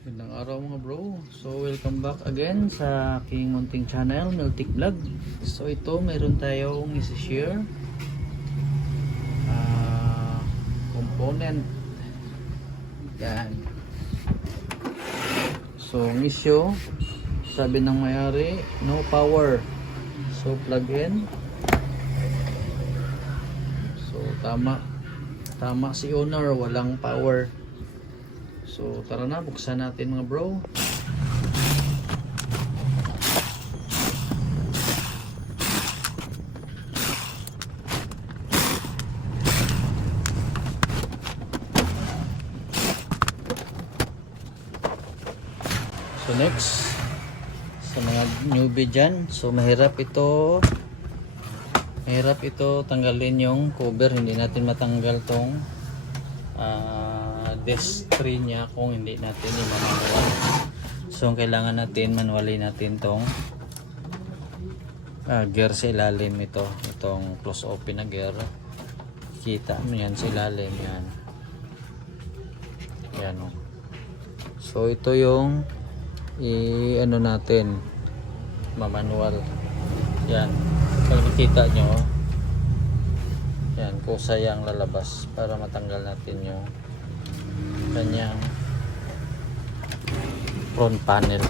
Magandang araw mga bro. So welcome back again sa aking munting channel, Meltic Vlog. So ito mayroon tayong isi-share component. Yan. So ang issue, sabi ng may-ari, no power. So plug in. So tama si owner, walang power. So tara na, buksan natin mga bro. So next, sa mga newbie dyan, so mahirap ito tanggalin yung cover. Hindi natin matanggal tong desk tree niya kung hindi natin i-manual. So kailangan natin manually natin tong gear sa ilalim ito, itong close open na gear. Kita mo yan sa ilalim yan. Yan o. So ito yung ano natin mamanual. Yan. Kung makikita nyo, yan, kusa yung lalabas para matanggal natin yung kanyang front panel.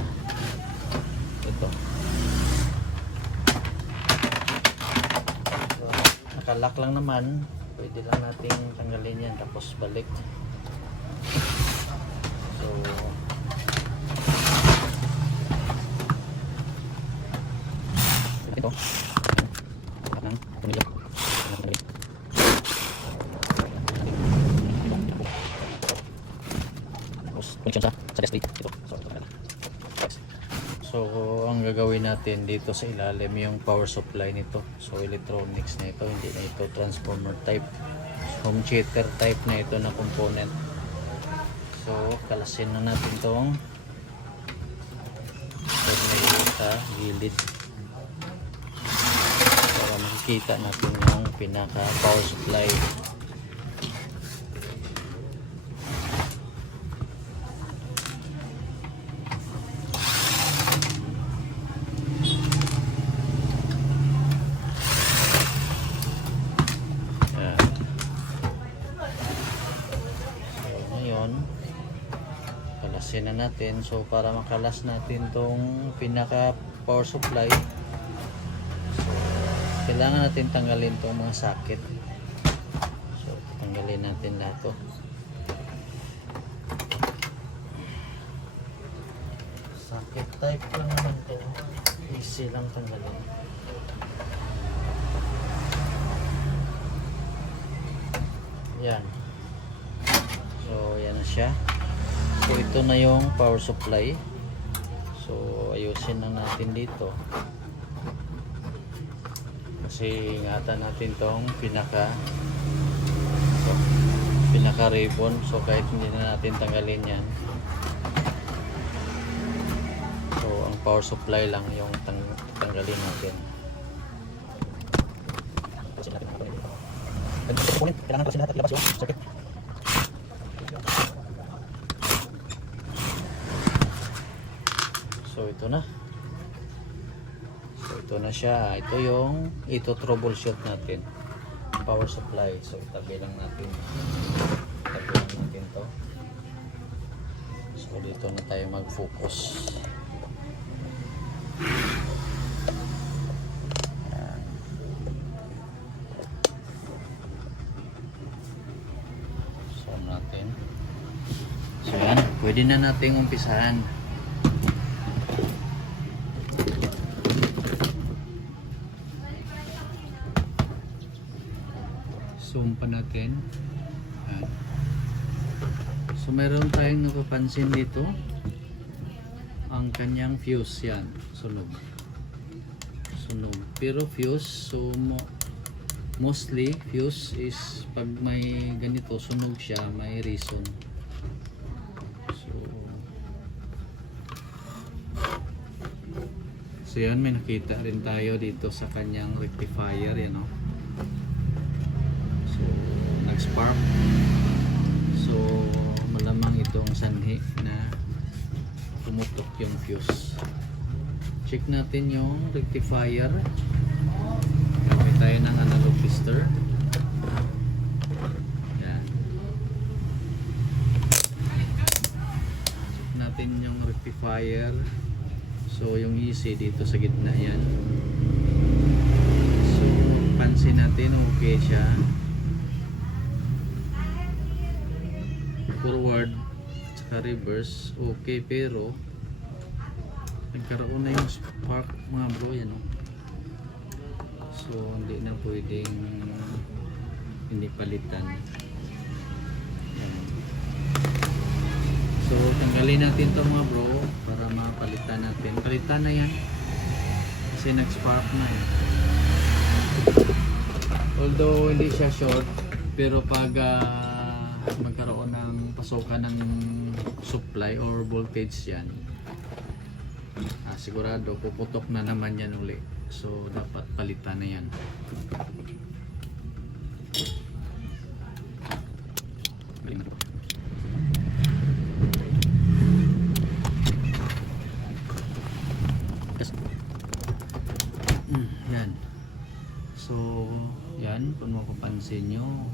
Ito. Nakalak lang naman. Pwede lang natin tanggalin yan tapos balik. So ito. Kanang pumili. Connection sa desk ito. So ang gagawin natin dito sa ilalim yung power supply nito. So electronics na ito, hindi na ito transformer type, home theater type na ito na component. So kalasin na natin tong sa gilid para makikita natin yung pinaka power supply. Kalasin na natin. So para makalas natin tong pinaka power supply, so kailangan natin tanggalin tong mga socket. So tanggalin natin lahat to. Socket type lang naman to, easy lang tanggalin. Yan. So yan na siya. So ito na yung power supply. So ayusin lang natin dito. Kasi ingatan natin tong pinaka ribbon. So kahit hindi na natin tanggalin yan. So ang power supply lang yung tanggalin natin. Kailangan kasi lahat ilabas yung circuit. So ito na. So ito na siya. Ito troubleshoot natin. Power supply. So itabi lang natin. To. So dito na tayo mag-focus. So natin. So yan, pwede na nating umpisahan. Zoom pa natin. So meron tayong napapansin dito, ang kanyang fuse yan, sunog. Pero fuse, so mostly fuse is pag may ganito sunog siya, may reason. So yan, may nakita rin tayo dito sa kanyang rectifier yan, no? So nag-spark. So malamang itong sanhi na pumutok yung fuse. Check natin yung rectifier. Gamit tayo ng analog tester. Yan. Check natin yung rectifier. So yung EC dito sa gitna yan. So pansin natin okay siya. Forward at saka reverse okay, pero nagkaroon na yung spark mga bro, yan oh. So hindi na pwedeng hindi palitan. Yan. So tanggalin natin to mga bro para mapalitan natin. Palitan na yan kasi nag-spark na eh. Although hindi siya short, pero pag magkaroon ng pasukan ng supply or voltage yan, sigurado puputok na naman yan uli. So dapat palitan na yan. Yan. So yan, kung mapapansin nyo,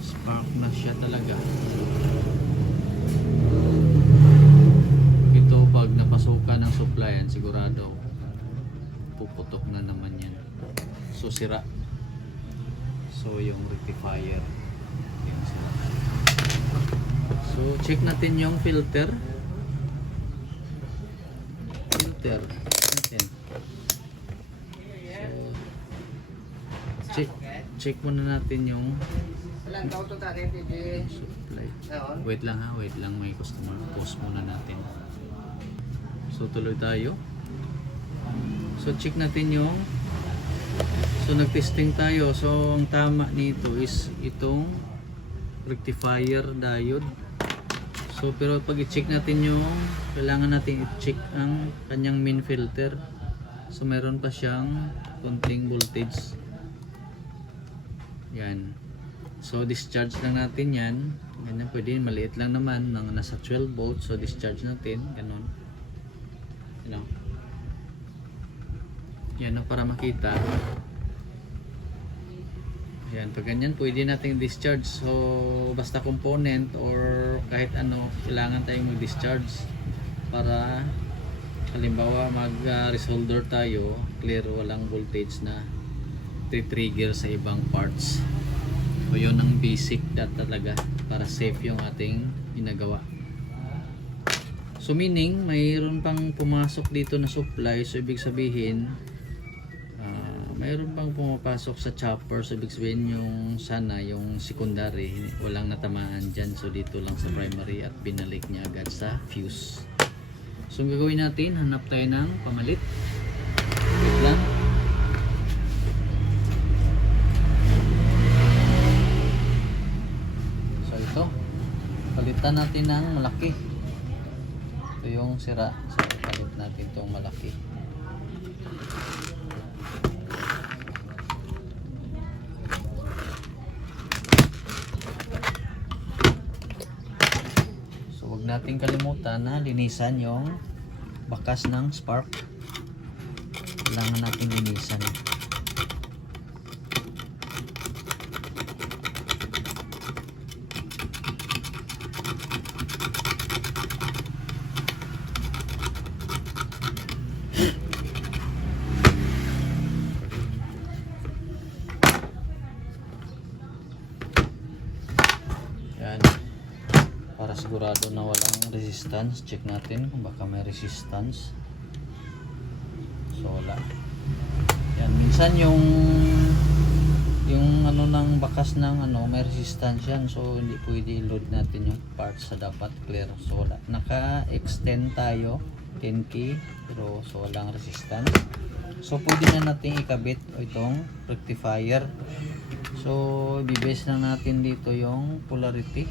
spark na siya talaga. Ito pag napasukan ng supplyan, sigurado puputok na naman yan. So sira. So yung rectifier yan, sira. So check natin yung filter. Filter natin. So check muna natin yung supply. Wait lang ha, wait lang, may customer. Pause muna natin. So tuloy tayo. So check natin yung, so nag-testing tayo. So ang tama nito is itong rectifier diode. So pero pag i-check natin yung, kailangan natin i-check ang kanyang main filter. So meron pa siyang konting voltage. Yan. So discharge lang natin yan. Ganyan, pwede maliit lang naman, nasa 12 volts. So discharge natin, ganun. You know. Yan na para makita. Yan, pag ganyan pwede natin discharge. So basta component or kahit ano, kailangan tayong mag-discharge para halimbawa mag-resolder tayo, clear, walang voltage na trigger sa ibang parts. So yun ang basic talaga para safe yung ating ginagawa. So meaning mayroon pang pumasok dito na supply, so ibig sabihin mayroon pang pumapasok sa chopper, so ibig sabihin yung sana yung secondary walang natamaan dyan. So dito lang sa primary at binalik niya agad sa fuse. So ang gagawin natin, hanap tayo ng pamalit. Wait lang. Palitan natin ng malaki. Ito yung sira. So palit natin itong malaki. So huwag natin kalimutan na linisan yung bakas ng spark. Kailangan natin linisan. Yan. Para sigurado na walang resistance, check natin kung baka may resistance. So wala. Yan, minsan yung ano ng bakas ng ano may resistance yan, so hindi pwede i-load natin yung parts sa dapat clear. So wala. Naka-extend tayo 10K pero so walang resistance. So pwede na natin ikabit itong rectifier. So i-base lang natin dito yung polarity.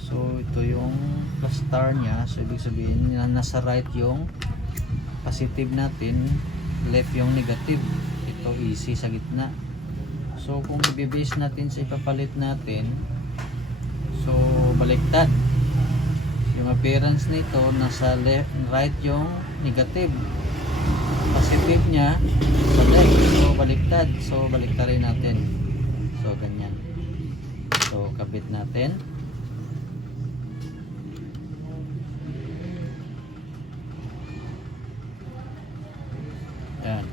So ito yung plus star nya. So ibig sabihin na nasa right yung positive natin, left yung negative. Ito easy sa gitna. So kung i-base natin sa ipapalit natin, so baliktad. Yung appearance nito, nasa left and right yung negative. Positive niya sa left. So baliktad. So baliktarin natin. So ganyan. So kabit natin. Yan.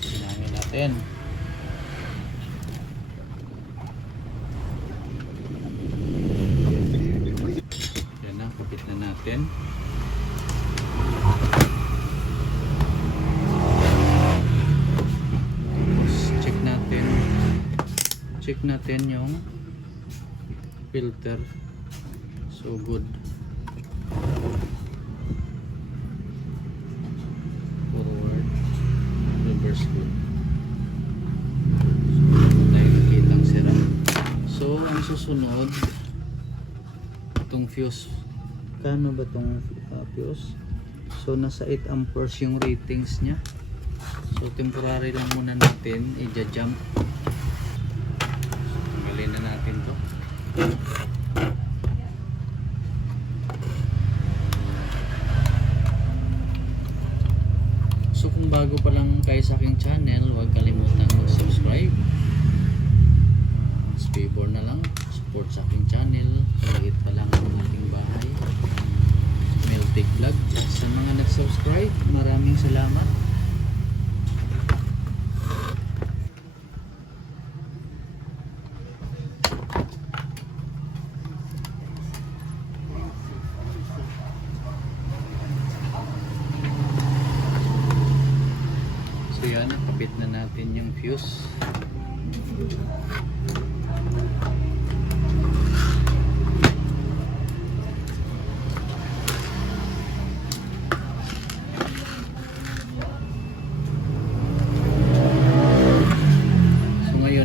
Sinangin natin. Yan na, kapit na natin. Tapos check natin yung filter. So good. Forward, reverse good. So wala tayong nakitang sira. So ang susunod, itong fuse. Kano ba itong fuse? So nasa 8 amperes yung ratings nya. So temporary lang muna natin i-jump. Tanggalin na natin to. So kung bago pa lang kayo sa aking channel, huwag kalimutan mag-subscribe. Favor na lang, support sa aking channel. Maliit pa lang ang ating bahay. Meltic Vlog. Sa mga nag-subscribe, maraming salamat. So yan, nakabit na natin yung fuse.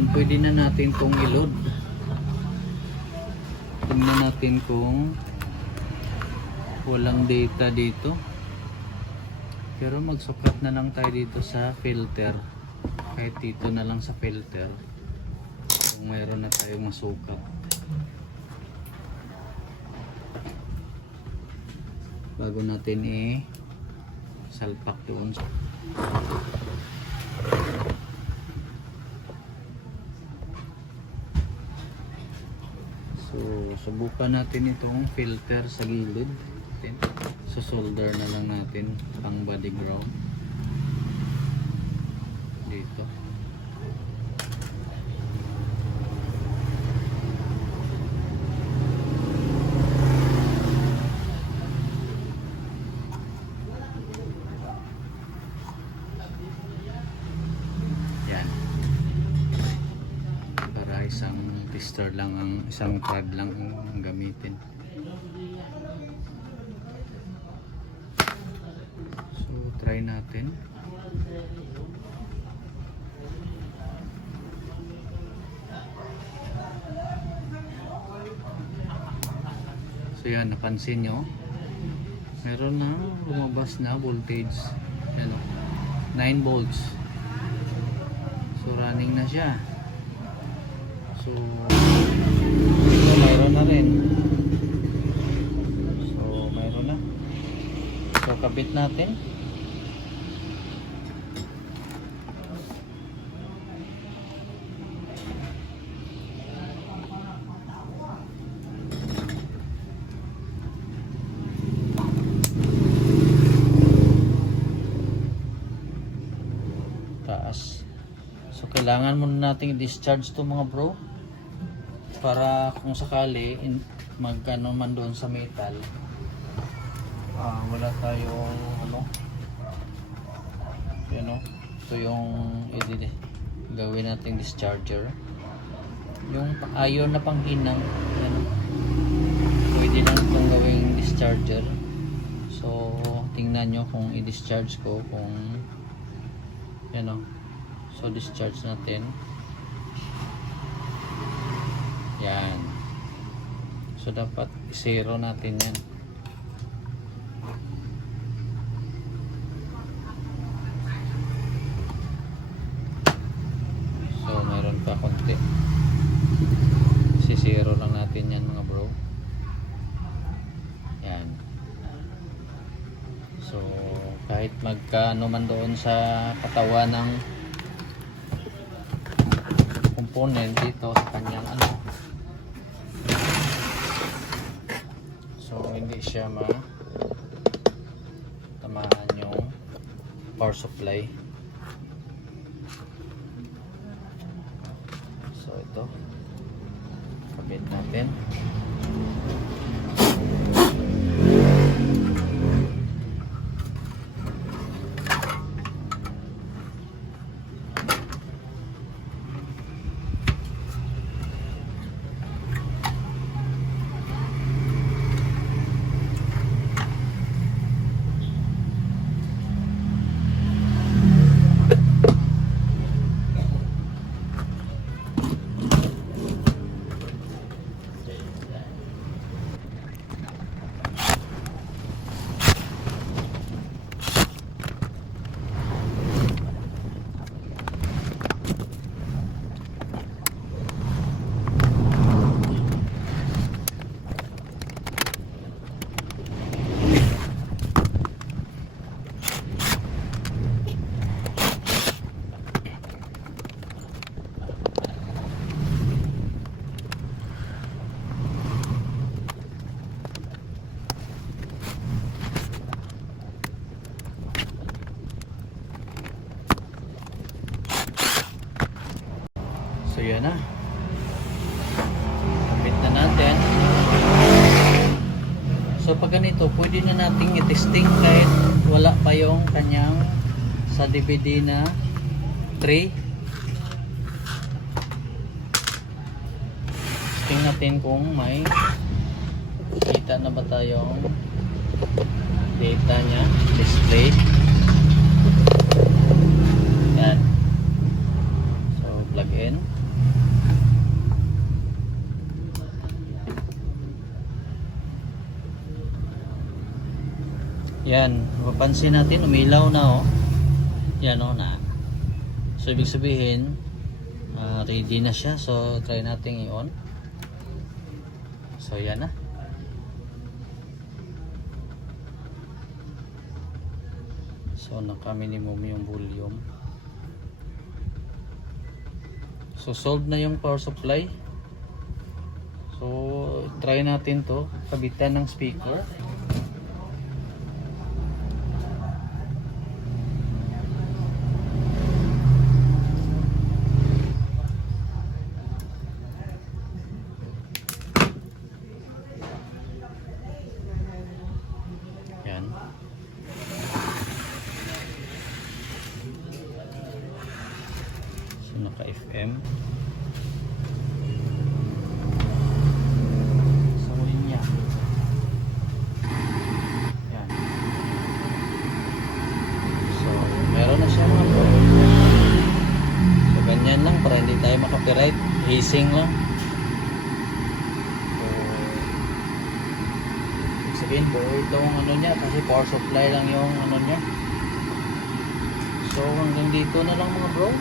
Pwede na natin itong i-load. Tingnan natin kung walang data dito. Pero magsukat na lang tayo dito sa filter. Kahit dito na lang sa filter. Kung mayroon na tayong masukat. Bago natin i-salpak doon. So, subukan natin itong filter sa gilid. So, solder na lang natin ang body ground dito. Yan. Para isang tester lang, ang isang prod lang ang gamitin. So try natin. So yan, napansin nyo meron na lumabas na voltage. Yan, 9 volts. So running na siya. So mayroon na rin. So mayroon na. So kabit natin. Taas. So kailangan muna nating i-discharge to mga bro. Para kung sakali magkano man doon sa metal, wala tayong yan o. Ito yung gawin nating discharger, yung iron na panghinang yan o. Pwede lang itong gawing discharger. So tingnan nyo kung i-discharge ko kung yan o. So discharge natin. Yan. So dapat zero natin yan. So mayroon pa konti. natin yan mga bro. Yan. So kahit magkano man doon sa katawan ng component dito sa kanyang ano, so hindi siya tamaan yung power supply. So ito kabit natin. So yan na. Kapit na natin. So pag ganito, pwede na nating i-testing kahit wala pa yung kanyang sa DVD na tray. Testing natin kung may kita na ba tayong data nya, display. Yan. So plug in. Yan, mapapansin natin umilaw na oh. Yan oh na. So ibig sabihin ready na siya. So try natin i-on. So yan na. So naka-minimum yung volume. So solved na yung power supply. So try natin to kabitan ng speaker. Naka FM. So yun niya. Yan. So meron na siya mga bro. So ganyan lang para hindi tayo makapiright. Hazing lang. So ibig sabihin po itong ano niya kasi power supply lang yung ano niya. So hanggang dito na lang mga bro.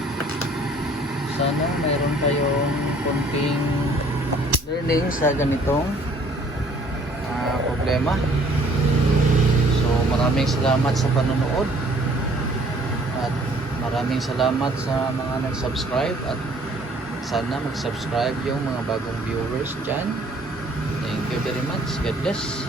Sana mayroon tayong konting learning sa ganitong problema. So maraming salamat sa panonood at maraming salamat sa mga nag-subscribe at sana mag-subscribe yung mga bagong viewers dyan. Thank you very much. God bless.